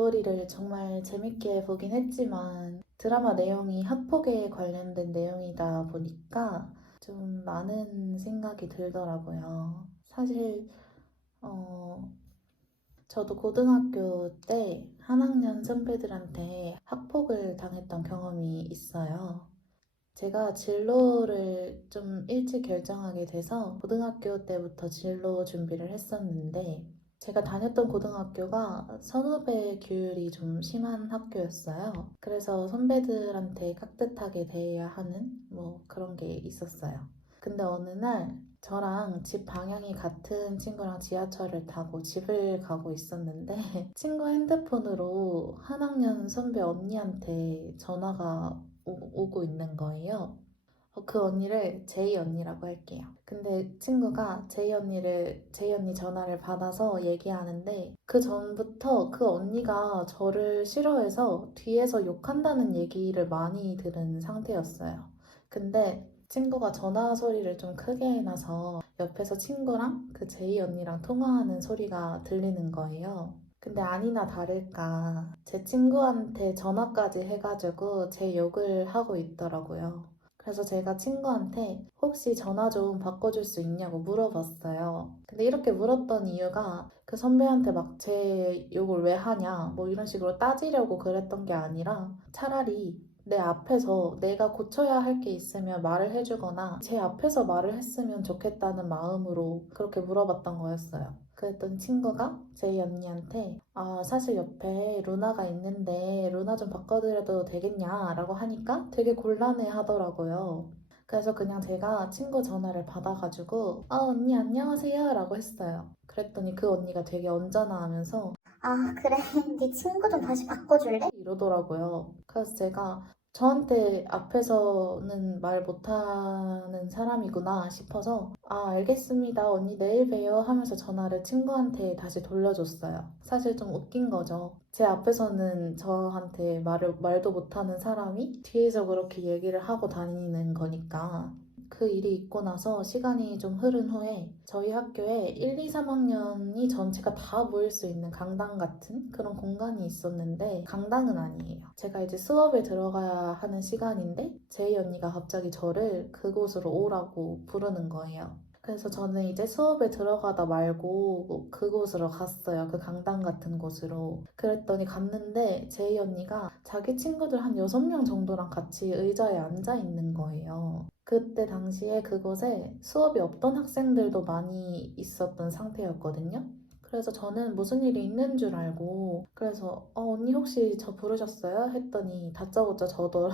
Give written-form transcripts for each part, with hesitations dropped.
물놀이를 정말 재밌게 보긴 했지만 드라마 내용이 학폭에 관련된 내용이다 보니까 좀 많은 생각이 들더라고요. 사실 저도 고등학교 때 한 학년 선배들한테 학폭을 당했던 경험이 있어요. 제가 진로를 좀 일찍 결정하게 돼서 고등학교 때부터 진로 준비를 했었는데 제가 다녔던 고등학교가 선후배 규율이 좀 심한 학교였어요. 그래서 선배들한테 깍듯하게 대해야 하는 뭐 그런 게 있었어요. 근데 어느 날 저랑 집 방향이 같은 친구랑 지하철을 타고 집을 가고 있었는데 친구 핸드폰으로 한 학년 선배 언니한테 전화가 오고 있는 거예요. 그 언니를 제이 언니라고 할게요. 근데 친구가 제이 언니 전화를 받아서 얘기하는데 그 전부터 그 언니가 저를 싫어해서 뒤에서 욕한다는 얘기를 많이 들은 상태였어요. 근데 친구가 전화 소리를 좀 크게 해놔서 옆에서 친구랑 그 제이 언니랑 통화하는 소리가 들리는 거예요. 근데 아니나 다를까 제 친구한테 전화까지 해가지고 제 욕을 하고 있더라고요. 그래서 제가 친구한테 혹시 전화 좀 바꿔줄 수 있냐고 물어봤어요. 근데 이렇게 물었던 이유가 그 선배한테 막 제 욕을 왜 하냐 뭐 이런 식으로 따지려고 그랬던 게 아니라 차라리 내 앞에서 내가 고쳐야 할 게 있으면 말을 해주거나 제 앞에서 말을 했으면 좋겠다는 마음으로 그렇게 물어봤던 거였어요. 그랬더니 친구가 제이 언니한테 사실 옆에 루나가 있는데 루나 좀 바꿔드려도 되겠냐 라고 하니까 되게 곤란해 하더라고요. 그래서 그냥 제가 친구 전화를 받아가지고 언니 안녕하세요 라고 했어요. 그랬더니 그 언니가 되게 언짢아하면서 그래. 네 친구 좀 다시 바꿔줄래? 이러더라고요. 그래서 제가 저한테 앞에서는 말 못하는 사람이구나 싶어서 알겠습니다. 언니 내일 봬요 하면서 전화를 친구한테 다시 돌려줬어요. 사실 좀 웃긴 거죠. 제 앞에서는 저한테 말도 못하는 사람이 뒤에서 그렇게 얘기를 하고 다니는 거니까. 그 일이 있고 나서 시간이 좀 흐른 후에 저희 학교에 1, 2, 3학년이 전체가 다 모일 수 있는 강당 같은 그런 공간이 있었는데 강당은 아니에요. 제가 이제 수업에 들어가야 하는 시간인데 제이 언니가 갑자기 저를 그곳으로 오라고 부르는 거예요. 그래서 저는 이제 수업에 들어가다 말고 그곳으로 갔어요. 그 강당 같은 곳으로. 그랬더니 갔는데 제이 언니가 자기 친구들 한 6명 정도랑 같이 의자에 앉아 있는 거예요. 그때 당시에 그곳에 수업이 없던 학생들도 많이 있었던 상태였거든요. 그래서 저는 무슨 일이 있는 줄 알고 그래서 언니 혹시 저 부르셨어요? 했더니 다짜고짜 저더러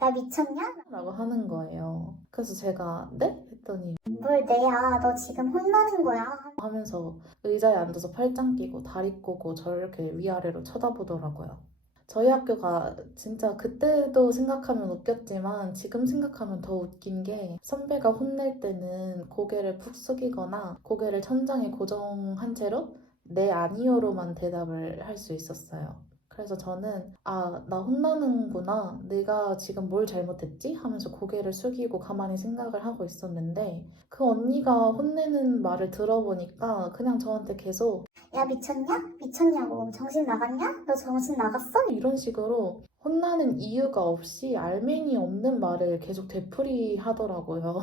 나 미쳤냐? 라고 하는 거예요. 그래서 제가 네? 했더니 뭘 내야? 너 지금 혼나는 거야? 하면서 의자에 앉아서 팔짱 끼고 다리 꼬고 저를 이렇게 위아래로 쳐다보더라고요. 저희 학교가 진짜 그때도 생각하면 웃겼지만 지금 생각하면 더 웃긴 게 선배가 혼낼 때는 고개를 푹 숙이거나 고개를 천장에 고정한 채로 네 아니요로만 대답을 할 수 있었어요. 그래서 저는 나 혼나는구나. 내가 지금 뭘 잘못했지? 하면서 고개를 숙이고 가만히 생각을 하고 있었는데 그 언니가 혼내는 말을 들어보니까 그냥 저한테 계속 야, 미쳤냐? 미쳤냐고. 정신 나갔냐? 너 정신 나갔어? 이런 식으로 혼나는 이유가 없이 알맹이 없는 말을 계속 되풀이하더라고요.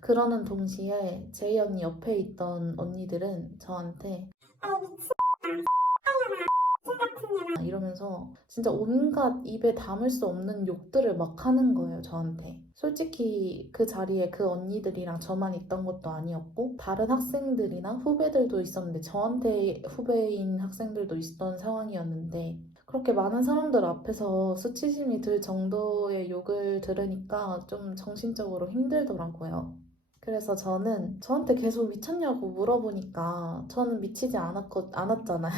그러는 동시에 제이 언니 옆에 있던 언니들은 저한테 이러면서 진짜 온갖 입에 담을 수 없는 욕들을 막 하는 거예요, 저한테. 솔직히 그 자리에 그 언니들이랑 저만 있던 것도 아니었고 다른 학생들이나 후배들도 있었는데 저한테 후배인 학생들도 있던 상황이었는데 그렇게 많은 사람들 앞에서 수치심이 들 정도의 욕을 들으니까 좀 정신적으로 힘들더라고요. 그래서 저는 저한테 계속 미쳤냐고 물어보니까 저는 미치지 않았잖아요.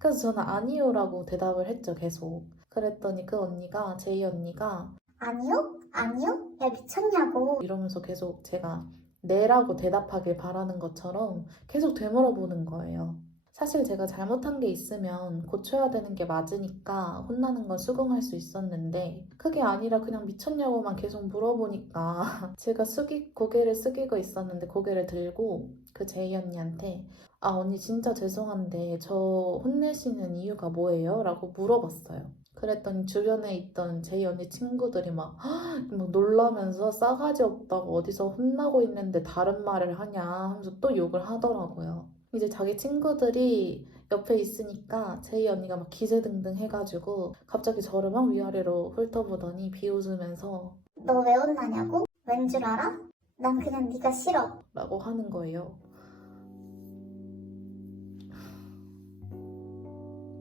그래서 저는 아니요라고 대답을 했죠, 계속. 그랬더니 그 언니가, 제이 언니가 아니요? 아니요? 야, 미쳤냐고. 이러면서 계속 제가 네라고 대답하길 바라는 것처럼 계속 되물어보는 거예요. 사실 제가 잘못한 게 있으면 고쳐야 되는 게 맞으니까 혼나는 건 수긍할 수 있었는데 그게 아니라 그냥 미쳤냐고만 계속 물어보니까 제가 고개를 숙이고 있었는데 고개를 들고 그 제이 언니한테 아, 언니 진짜 죄송한데 저 혼내시는 이유가 뭐예요? 라고 물어봤어요. 그랬더니 주변에 있던 제이 언니 친구들이 막 놀라면서 싸가지 없다고 어디서 혼나고 있는데 다른 말을 하냐 하면서 또 욕을 하더라고요. 이제 자기 친구들이 옆에 있으니까 제이 언니가 막 기세등등 해가지고 갑자기 저를 막 위아래로 훑어보더니 비웃으면서 너 왜 혼나냐고? 왠 줄 알아? 난 그냥 네가 싫어. 라고 하는 거예요.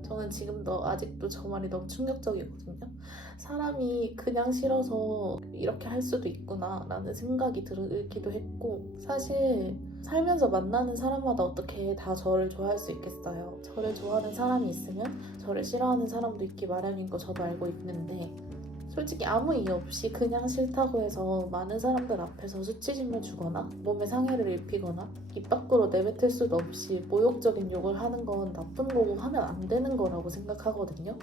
저는 지금도 아직도 저 말이 너무 충격적이거든요. 사람이 그냥 싫어서 이렇게 할 수도 있구나 라는 생각이 들기도 했고, 사실 살면서 만나는 사람마다 어떻게 다 저를 좋아할 수 있겠어요. 저를 좋아하는 사람이 있으면 저를 싫어하는 사람도 있기 마련인 거 저도 알고 있는데, 솔직히 아무 이유 없이 그냥 싫다고 해서 많은 사람들 앞에서 수치심을 주거나 몸에 상해를 입히거나 입 밖으로 내뱉을 수도 없이 모욕적인 욕을 하는 건 나쁜 거고 하면 안 되는 거라고 생각하거든요.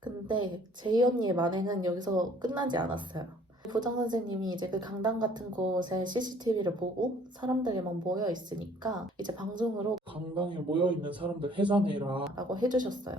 근데 제이 언니의 만행은 여기서 끝나지 않았어요. 보장 선생님이 이제 그 강당 같은 곳에 CCTV를 보고 사람들이 막 모여 있으니까 이제 방송으로 강당에 모여있는 사람들 해산해라. 라고 해주셨어요.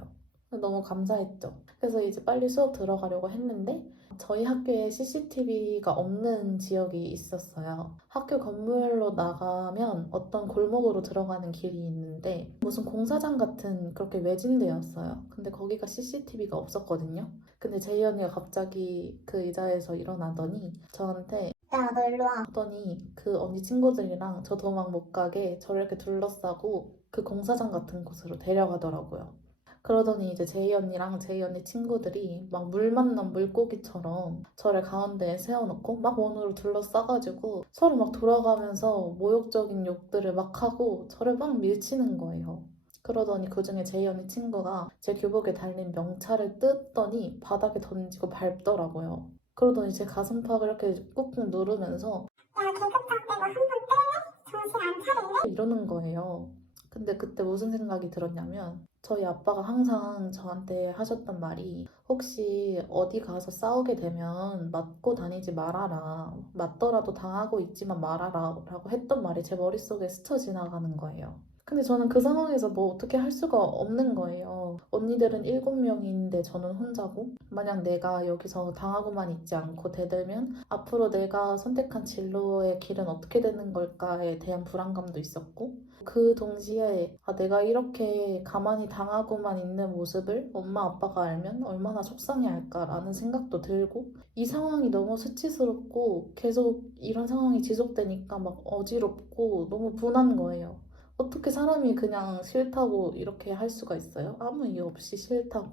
너무 감사했죠. 그래서 이제 빨리 수업 들어가려고 했는데 저희 학교에 CCTV가 없는 지역이 있었어요. 학교 건물로 나가면 어떤 골목으로 들어가는 길이 있는데 무슨 공사장 같은 그렇게 외진데였어요. 근데 거기가 CCTV가 없었거든요. 근데 제이 언니가 갑자기 그 의자에서 일어나더니 저한테 야, 너 일로 와. 하더니 그 언니 친구들이랑 저 도망 못 가게 저를 이렇게 둘러싸고 그 공사장 같은 곳으로 데려가더라고요. 그러더니 이제 제이 언니랑 제이 언니 친구들이 막 물 만난 물고기처럼 저를 가운데에 세워놓고 막 원으로 둘러싸가지고 서로 막 돌아가면서 모욕적인 욕들을 막 하고 저를 막 밀치는 거예요. 그러더니 그중에 제이 언니 친구가 제 교복에 달린 명찰을 뜯더니 바닥에 던지고 밟더라고요. 그러더니 제 가슴팍을 이렇게 꾹꾹 누르면서 야, 계급장 빼고 한 번 떼네? 정신 안 차리네? 이러는 거예요. 근데 그때 무슨 생각이 들었냐면 저희 아빠가 항상 저한테 하셨던 말이 혹시 어디 가서 싸우게 되면 맞고 다니지 말아라. 맞더라도 당하고 있지만 말아라. 라고 했던 말이 제 머릿속에 스쳐 지나가는 거예요. 근데 저는 그 상황에서 뭐 어떻게 할 수가 없는 거예요. 언니들은 7명인데 저는 혼자고 만약 내가 여기서 당하고만 있지 않고 대들면 앞으로 내가 선택한 진로의 길은 어떻게 되는 걸까에 대한 불안감도 있었고 그 동시에 내가 이렇게 가만히 당하고만 있는 모습을 엄마 아빠가 알면 얼마나 속상해할까라는 생각도 들고 이 상황이 너무 수치스럽고 계속 이런 상황이 지속되니까 막 어지럽고 너무 분한 거예요. 어떻게 사람이 그냥 싫다고 이렇게 할 수가 있어요? 아무 이유 없이 싫다고.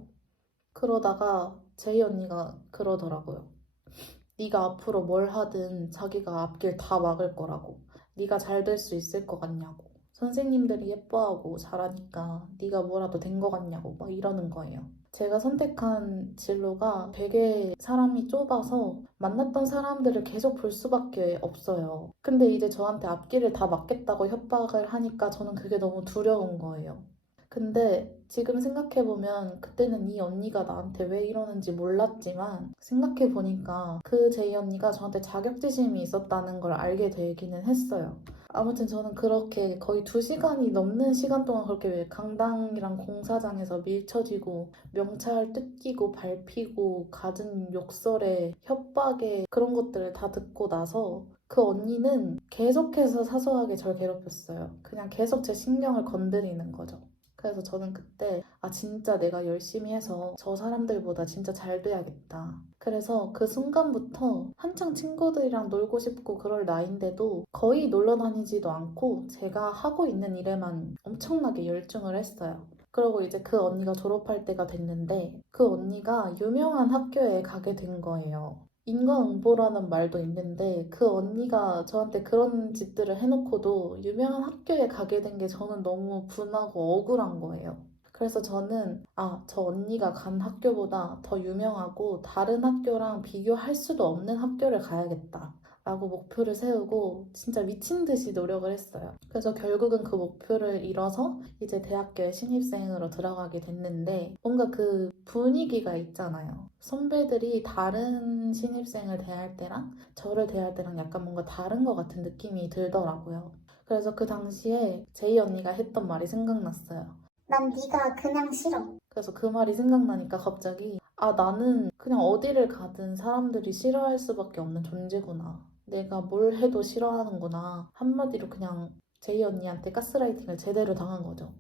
그러다가 제이 언니가 그러더라고요. 네가 앞으로 뭘 하든 자기가 앞길 다 막을 거라고. 네가 잘 될 수 있을 것 같냐고. 선생님들이 예뻐하고 잘하니까 네가 뭐라도 된 것 같냐고 막 이러는 거예요. 제가 선택한 진로가 되게 사람이 좁아서 만났던 사람들을 계속 볼 수밖에 없어요. 근데 이제 저한테 앞길을 다 막겠다고 협박을 하니까 저는 그게 너무 두려운 거예요. 근데 지금 생각해보면 그때는 이 언니가 나한테 왜 이러는지 몰랐지만 생각해보니까 그 제이 언니가 저한테 자격지심이 있었다는 걸 알게 되기는 했어요. 아무튼 저는 그렇게 거의 2시간이 넘는 시간 동안 그렇게 강당이랑 공사장에서 밀쳐지고 명찰 뜯기고 밟히고 갖은 욕설에 협박에 그런 것들을 다 듣고 나서 그 언니는 계속해서 사소하게 절 괴롭혔어요. 그냥 계속 제 신경을 건드리는 거죠. 그래서 저는 그때 진짜 내가 열심히 해서 저 사람들보다 진짜 잘 돼야겠다. 그래서 그 순간부터 한창 친구들이랑 놀고 싶고 그럴 나이인데도 거의 놀러 다니지도 않고 제가 하고 있는 일에만 엄청나게 열중을 했어요. 그리고 이제 그 언니가 졸업할 때가 됐는데 그 언니가 유명한 학교에 가게 된 거예요. 인과응보라는 말도 있는데 그 언니가 저한테 그런 짓들을 해놓고도 유명한 학교에 가게 된 게 저는 너무 분하고 억울한 거예요. 그래서 저는 저 언니가 간 학교보다 더 유명하고 다른 학교랑 비교할 수도 없는 학교를 가야겠다. 라고 목표를 세우고 진짜 미친 듯이 노력을 했어요. 그래서 결국은 그 목표를 이뤄서 이제 대학교에 신입생으로 들어가게 됐는데 뭔가 그 분위기가 있잖아요. 선배들이 다른 신입생을 대할 때랑 저를 대할 때랑 약간 뭔가 다른 것 같은 느낌이 들더라고요. 그래서 그 당시에 제이 언니가 했던 말이 생각났어요. 난 네가 그냥 싫어. 그래서 그 말이 생각나니까 갑자기 나는 그냥 어디를 가든 사람들이 싫어할 수밖에 없는 존재구나. 내가 뭘 해도 싫어하는구나. 한마디로 그냥 제이 언니한테 가스라이팅을 제대로 당한 거죠.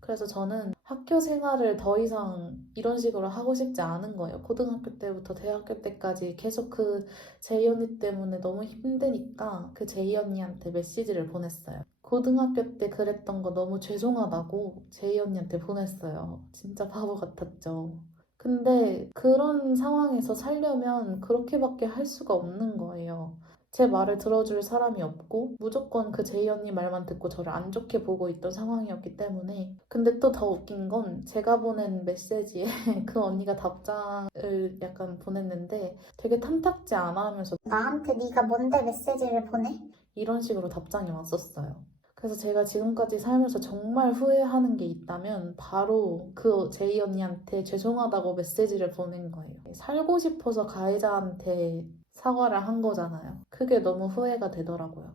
그래서 저는 학교 생활을 더 이상 이런 식으로 하고 싶지 않은 거예요. 고등학교 때부터 대학교 때까지 계속 그 제이 언니 때문에 너무 힘드니까 그 제이 언니한테 메시지를 보냈어요. 고등학교 때 그랬던 거 너무 죄송하다고 제이 언니한테 보냈어요. 진짜 바보 같았죠. 근데 그런 상황에서 살려면 그렇게밖에 할 수가 없는 거예요. 제 말을 들어줄 사람이 없고 무조건 그 제이 언니 말만 듣고 저를 안 좋게 보고 있던 상황이었기 때문에. 근데 또 더 웃긴 건 제가 보낸 메시지에 그 언니가 답장을 약간 보냈는데 되게 탐탁지 않아 하면서 나한테 네가 뭔데 메시지를 보내? 이런 식으로 답장이 왔었어요. 그래서 제가 지금까지 살면서 정말 후회하는 게 있다면 바로 그 제이 언니한테 죄송하다고 메시지를 보낸 거예요. 살고 싶어서 가해자한테 사과를 한 거잖아요. 그게 너무 후회가 되더라고요.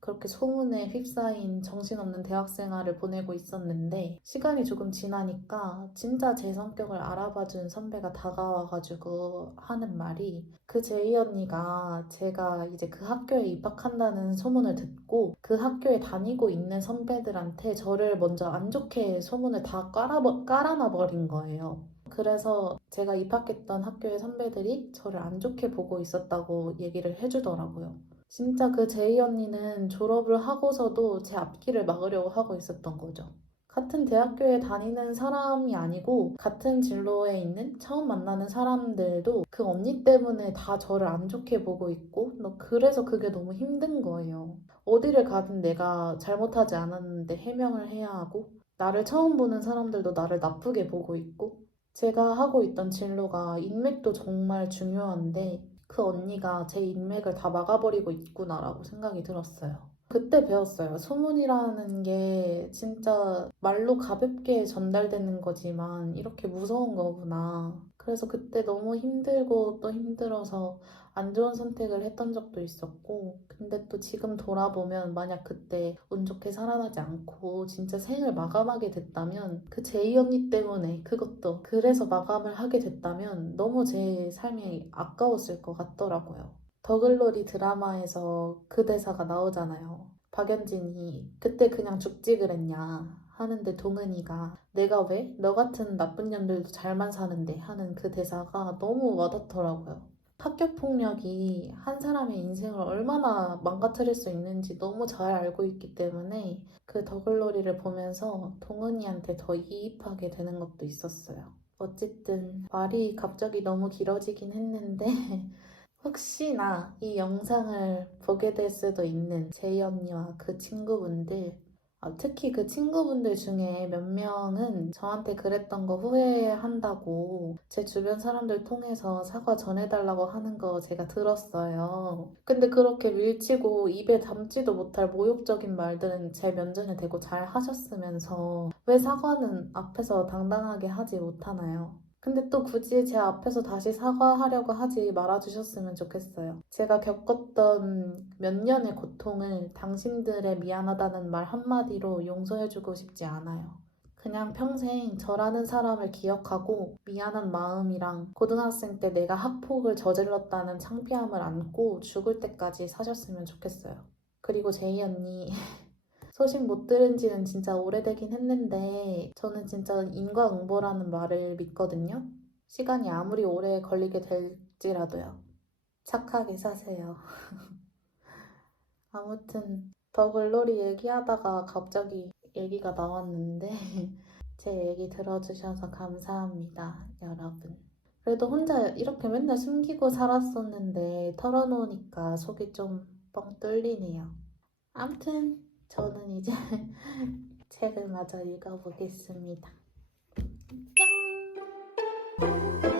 그렇게 소문에 휩싸인 정신없는 대학 생활을 보내고 있었는데 시간이 조금 지나니까 진짜 제 성격을 알아봐준 선배가 다가와가지고 하는 말이 그 제이 언니가 제가 이제 그 학교에 입학한다는 소문을 듣고 그 학교에 다니고 있는 선배들한테 저를 먼저 안 좋게 소문을 다 깔아놔 버린 거예요. 그래서 제가 입학했던 학교의 선배들이 저를 안 좋게 보고 있었다고 얘기를 해주더라고요. 진짜 그 제이 언니는 졸업을 하고서도 제 앞길을 막으려고 하고 있었던 거죠. 같은 대학교에 다니는 사람이 아니고 같은 진로에 있는 처음 만나는 사람들도 그 언니 때문에 다 저를 안 좋게 보고 있고 그래서 그게 너무 힘든 거예요. 어디를 가든 내가 잘못하지 않았는데 해명을 해야 하고 나를 처음 보는 사람들도 나를 나쁘게 보고 있고 제가 하고 있던 진로가 인맥도 정말 중요한데 그 언니가 제 인맥을 다 막아버리고 있구나라고 생각이 들었어요. 그때 배웠어요. 소문이라는 게 진짜 말로 가볍게 전달되는 거지만 이렇게 무서운 거구나. 그래서 그때 너무 힘들고 또 힘들어서 안 좋은 선택을 했던 적도 있었고, 근데 또 지금 돌아보면 만약 그때 운 좋게 살아나지 않고 진짜 생을 마감하게 됐다면 그 제이 언니 때문에 그것도 그래서 마감을 하게 됐다면 너무 제 삶이 아까웠을 것 같더라고요. 더글로리 드라마에서 그 대사가 나오잖아요. 박연진이 그때 그냥 죽지 그랬냐 하는데 동은이가 내가 왜? 너 같은 나쁜 년들도 잘만 사는데 하는 그 대사가 너무 와닿더라고요. 학교폭력이 한 사람의 인생을 얼마나 망가뜨릴 수 있는지 너무 잘 알고 있기 때문에 그 더글로리를 보면서 동은이한테 더 이입하게 되는 것도 있었어요. 어쨌든 말이 갑자기 너무 길어지긴 했는데 혹시나 이 영상을 보게 될 수도 있는 제이 언니와 그 친구분들, 특히 그 친구분들 중에 몇 명은 저한테 그랬던 거 후회한다고 제 주변 사람들 통해서 사과 전해달라고 하는 거 제가 들었어요. 근데 그렇게 밀치고 입에 담지도 못할 모욕적인 말들은 제 면전에 대고 잘 하셨으면서 왜 사과는 앞에서 당당하게 하지 못하나요? 근데 또 굳이 제 앞에서 다시 사과하려고 하지 말아주셨으면 좋겠어요. 제가 겪었던 몇 년의 고통을 당신들의 미안하다는 말 한마디로 용서해주고 싶지 않아요. 그냥 평생 저라는 사람을 기억하고 미안한 마음이랑 고등학생 때 내가 학폭을 저질렀다는 창피함을 안고 죽을 때까지 사셨으면 좋겠어요. 그리고 제이 언니 소식 못 들은 지는 진짜 오래되긴 했는데 저는 진짜 인과응보라는 말을 믿거든요. 시간이 아무리 오래 걸리게 될지라도요. 착하게 사세요. 아무튼 더글로리 얘기하다가 갑자기 얘기가 나왔는데 제 얘기 들어주셔서 감사합니다, 여러분. 그래도 혼자 이렇게 맨날 숨기고 살았었는데 털어놓으니까 속이 좀 뻥 뚫리네요. 아무튼 저는 이제 책을 마저 읽어보겠습니다. 뿅!